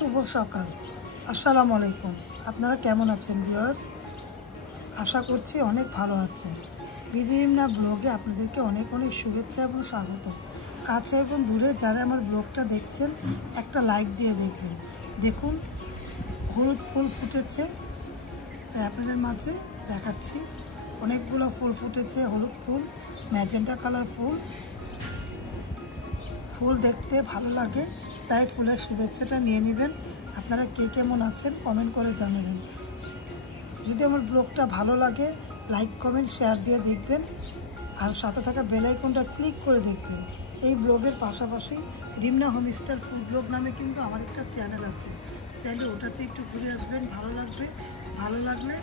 শুভ সকাল, আসসালামু আলাইকুম। আপনারা কেমন আছেন ভিউয়ার্স? আশা করছি অনেক ভালো আছেন। বিডিএমনা ব্লগে আপনাদেরকে অনেক অনেক শুভেচ্ছা এবং স্বাগত। কাছে এবং দূরে যারা আমার ব্লগটা দেখছেন একটা লাইক দিয়ে দেখবেন। দেখুন হলুদ ফুল ফুটেছে, তাই আপনাদের মাঝে দেখাচ্ছি। অনেকগুলো ফুল ফুটেছে, হলুদ ফুল, ম্যাজেন্টা কালার ফুল। ফুল দেখতে ভালো লাগে, তাই ফুলের শুভেচ্ছাটা নিয়ে নেবেন। আপনারা কে কেমন আছেন কমেন্ট করে জানাবেন। যদি আমার ব্লগটা ভালো লাগে লাইক কমেন্ট শেয়ার দিয়ে দেখবেন, আর সাথে থাকা বেল আইকনটা ক্লিক করে দেখবেন। এই ব্লগের পাশাপাশি রিমনা হোমস্টার ফুড ব্লগ নামে কিন্তু আমার একটা চ্যানেল আছে, চাইলে ওটাতে একটু ঘুরে আসবেন, ভালো লাগবে। ভালো লাগলে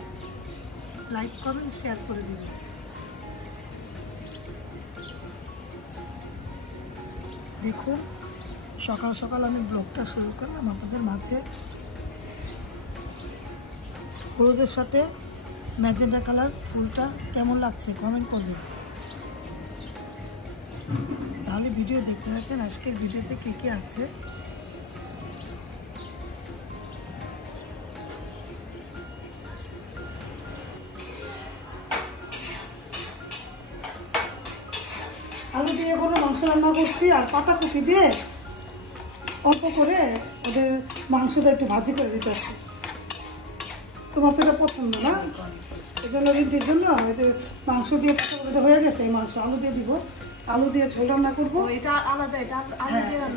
লাইক কমেন্ট শেয়ার করে দেবেন। দেখুন সকাল সকাল আমি ব্লগটা শুরু করলাম আপনাদের মাঝে। হলুদের সাথে ম্যাজেন্টা কালার ফুলটা কেমন লাগছে কমেন্ট করবেন। তাহলে ভিডিও দেখতে থাকেন, আজকের ভিডিওতে কে কে আছে। আলু দিয়ে কোনো মাংস রান্না করছি, আর পাতাকপি দিয়ে অল্প করে ওদের মাংসটা একটু ভাজি করে দিতে আসছি। তোমার তো এটা পছন্দ না, এই জন্য রিন্টির জন্য এদের মাংস দিয়ে হয়ে গেছে। এই মাংস আলু দিয়ে দিব, আলু দিয়ে ঝোল রান্না করবো।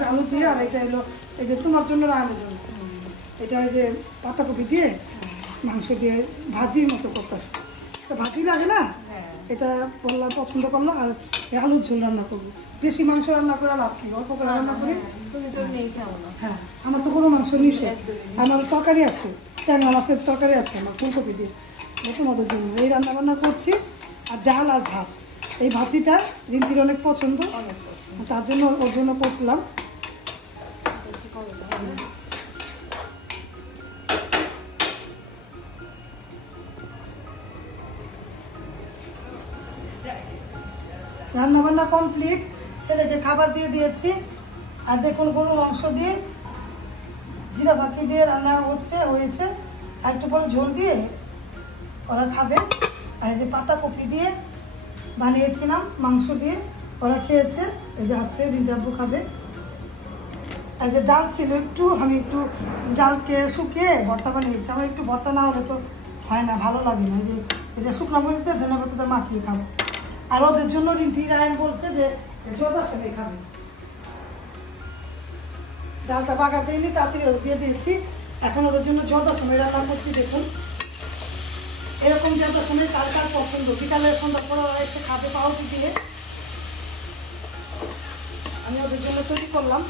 আলু দিয়ে, আর এটা হলো এই যে তোমার জন্য রান্নার জন্য এটা এই যে পাতাকপি দিয়ে মাংস দিয়ে ভাজির মতো করতেছে। তো ভাজি লাগে না, এটা বললাম পছন্দ করলো। আর আলুর ঝোল রান্না করবো। বেশি মাংস রান্না করে লাভ কি, অল্প করে রান্না করি। হ্যাঁ, আমার তো কোনো মাংস নিষেধ। আমার তরকারি আছে, ট্যাংরা মাছের তরকারি আছে আমার ফুলকপি দিয়ে, তোমাদের জন্য এই রান্না বান্না করছি। আর ডাল আর ভাত, এই ভাজিটা রিন্তির অনেক পছন্দ, তার জন্য ওর জন্য করলাম। রান্না বান্না কমপ্লিট, ছেলেকে খাবার দিয়ে দিয়েছি। আর দেখুন গরু মাংস দিয়ে জিরা বাকি দিয়ে রান্না হয়েছে। আর একটু পরে ঝোল দিয়ে ওরা খাবে। আর এই যে পাতাকপি দিয়ে বানিয়েছিলাম মাংস দিয়ে, ওরা খেয়েছে। এই যে আছে রিন্টাব্বু খাবে। আর যে ডাল ছিল একটু, আমি একটু ডালকে শুকিয়ে ভর্তা বানিয়েছি। আমার একটু ভর্তা না হলে তো হয় না, ভালো লাগে না। যে এটা শুকনো মরিচ দিয়ে ধনে পাতাটা মাখিয়ে খাবো। আর ওদের জন্য রিন্টি রায়ন বলছে যে জোরদার সঙ্গে খাবে। ডালটা বাগার দিইনি, তাড়াতাড়ি দিয়ে দিয়েছি। এখন ওদের জন্য জোরদার সময় রান্না করছি। দেখুন এরকম জোরদার সময় কার কার পছন্দ। বিকালে সন্ধ্যা পরে ওরা এসে খাবে পাউরুটি দিয়ে। আমি ওদের জন্য তৈরি করলাম।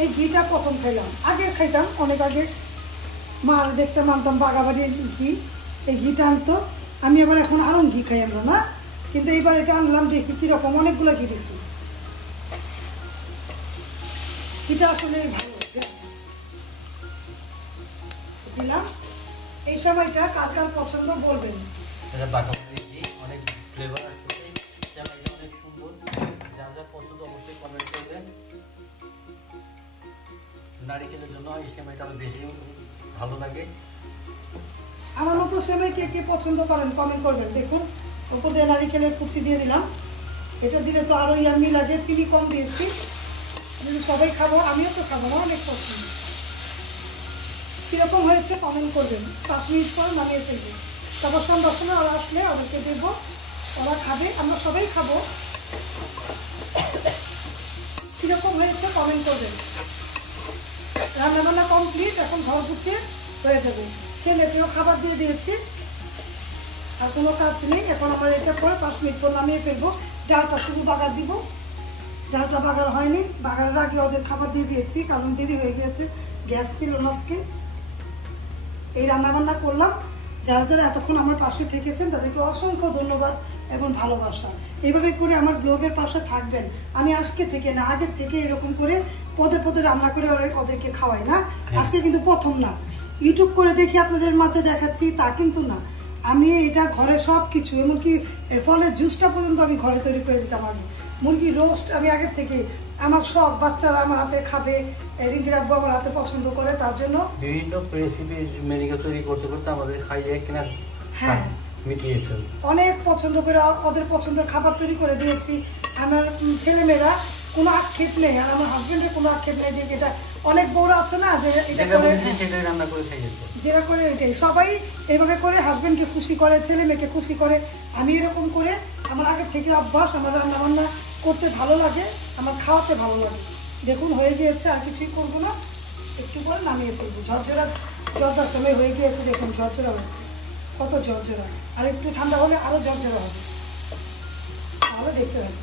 এই ঘিটা প্রথম খাইলাম, আগে খাইতাম অনেক আগে, মার দেখতে মানতাম বাগাবাড়ির ঘি, এই ঘিটা আনতো। আমি আবার এখন আরও ঘি খাই আমরা না, কিন্তু এইবার এটা আনলাম, দেখি কীরকম। অনেকগুলো ঘি দিচ্ছি, ঘিটা আসলে ভালো দিলাম। এই সময়টা কার কার পছন্দ বলবেন। নারিকেলের জন্য এই সেমাইটা আরো বেশি ভালো লাগে। আমার মতো সেমাই কে কে পছন্দ করেন কমেন্ট করবেন। দেখুন উপর দিয়ে নারিকেলের কুচি দিয়ে দিলাম। এটা দিলে তো আরো ইয়ামি লাগে, চিনি কম দিয়েছি। সবাই খাবো, আমিও তো খাবো, আমার অনেক পছন্দ। কিরকম হয়েছে কমেন্ট করবেন। 5 মিনিট পর নামিয়ে ফেলবো। তারপর সন্ধ্যার সময় ওরা আসলে ওদেরকে দেবো, ওরা খাবে, আমরা সবাই খাবো। কিরকম হয়েছে কমেন্ট করবেন। রান্নাবান্না কমপ্লিট, এখন ঘর গুছিয়ে হয়ে যাবে। ছেলেকেও খাবার দিয়ে দিয়েছি, আর কোনো কাজ নেই। এখন আমার এটা পরে 5 মিনিট পর নামিয়ে ফেলবো। ডালটা শুধু বাগার দিব, ডালটা বাগার হয়নি। বাগারের আগে ওদের খাবার দিয়ে দিয়েছি, কারণ দেরি হয়ে গিয়েছে, গ্যাস ছিল নস্কে। এই রান্নাবান্না করলাম। যারা যারা এতক্ষণ আমার পাশে থেকেছেন তাদেরকে অসংখ্য ধন্যবাদ এবং ভালোবাসা। এইভাবে করে আমার ব্লগের পাশে থাকবেন। আমি আজকে থেকে না, আগের থেকে এরকম করে পদে পদে রান্না করে ওদেরকে খাওয়াই না। আজকে কিন্তু প্রথম না, ইউটিউব করে দেখি আপনাদের মাঝে দেখাচ্ছি তা কিন্তু না। আমি এটা ঘরে সব কিছু, এমনকি ফলের জুসটা পর্যন্ত আমি ঘরে তৈরি করে দিতাম। আগে মুরগি রোস্ট আমি আগের থেকে আমার সব বাচ্চারা আমার হাতে খাবে, রিদির আব্বু আমার হাতে পছন্দ করে, তার জন্য বিভিন্ন রেসিপি মেনুকে তৈরি করতে করতে আমাদের খাইয়ে কিনা হ্যাঁ মিটিয়েছে। অনেক পছন্দ করে ওদের পছন্দের খাবার তৈরি করে দিয়েছি। আমার ছেলেমেয়েরা কোনো আক্ষেপ নেই, আর আমার হাজবেন্ডের কোনো আক্ষেপ নেই যে এটা অনেক বড় আছে না যে এটা করে সেটাই রান্না করে খাইয়েছে, যেটা করে এটাই সবাই এইভাবে করে হাজবেন্ডকে খুশি করে, ছেলে মেয়েকে খুশি করে। আমি এরকম করে আমার আগে থেকে অভ্যাস, আমার রান্না বান্না করতে ভালো লাগে, আমার খাওয়াতে ভালো লাগে। দেখুন হয়ে গিয়েছে, আর কিছুই করবো না, একটু পরে নামিয়ে ফেলবো। ঝরঝরা জর্দার সময় হয়ে গিয়েছে, দেখুন ঝরঝরা হয়েছে, কত ঝরঝরা। আর একটু ঠান্ডা হলে আরও ঝরঝরা হবে, তাহলে দেখতে হবে।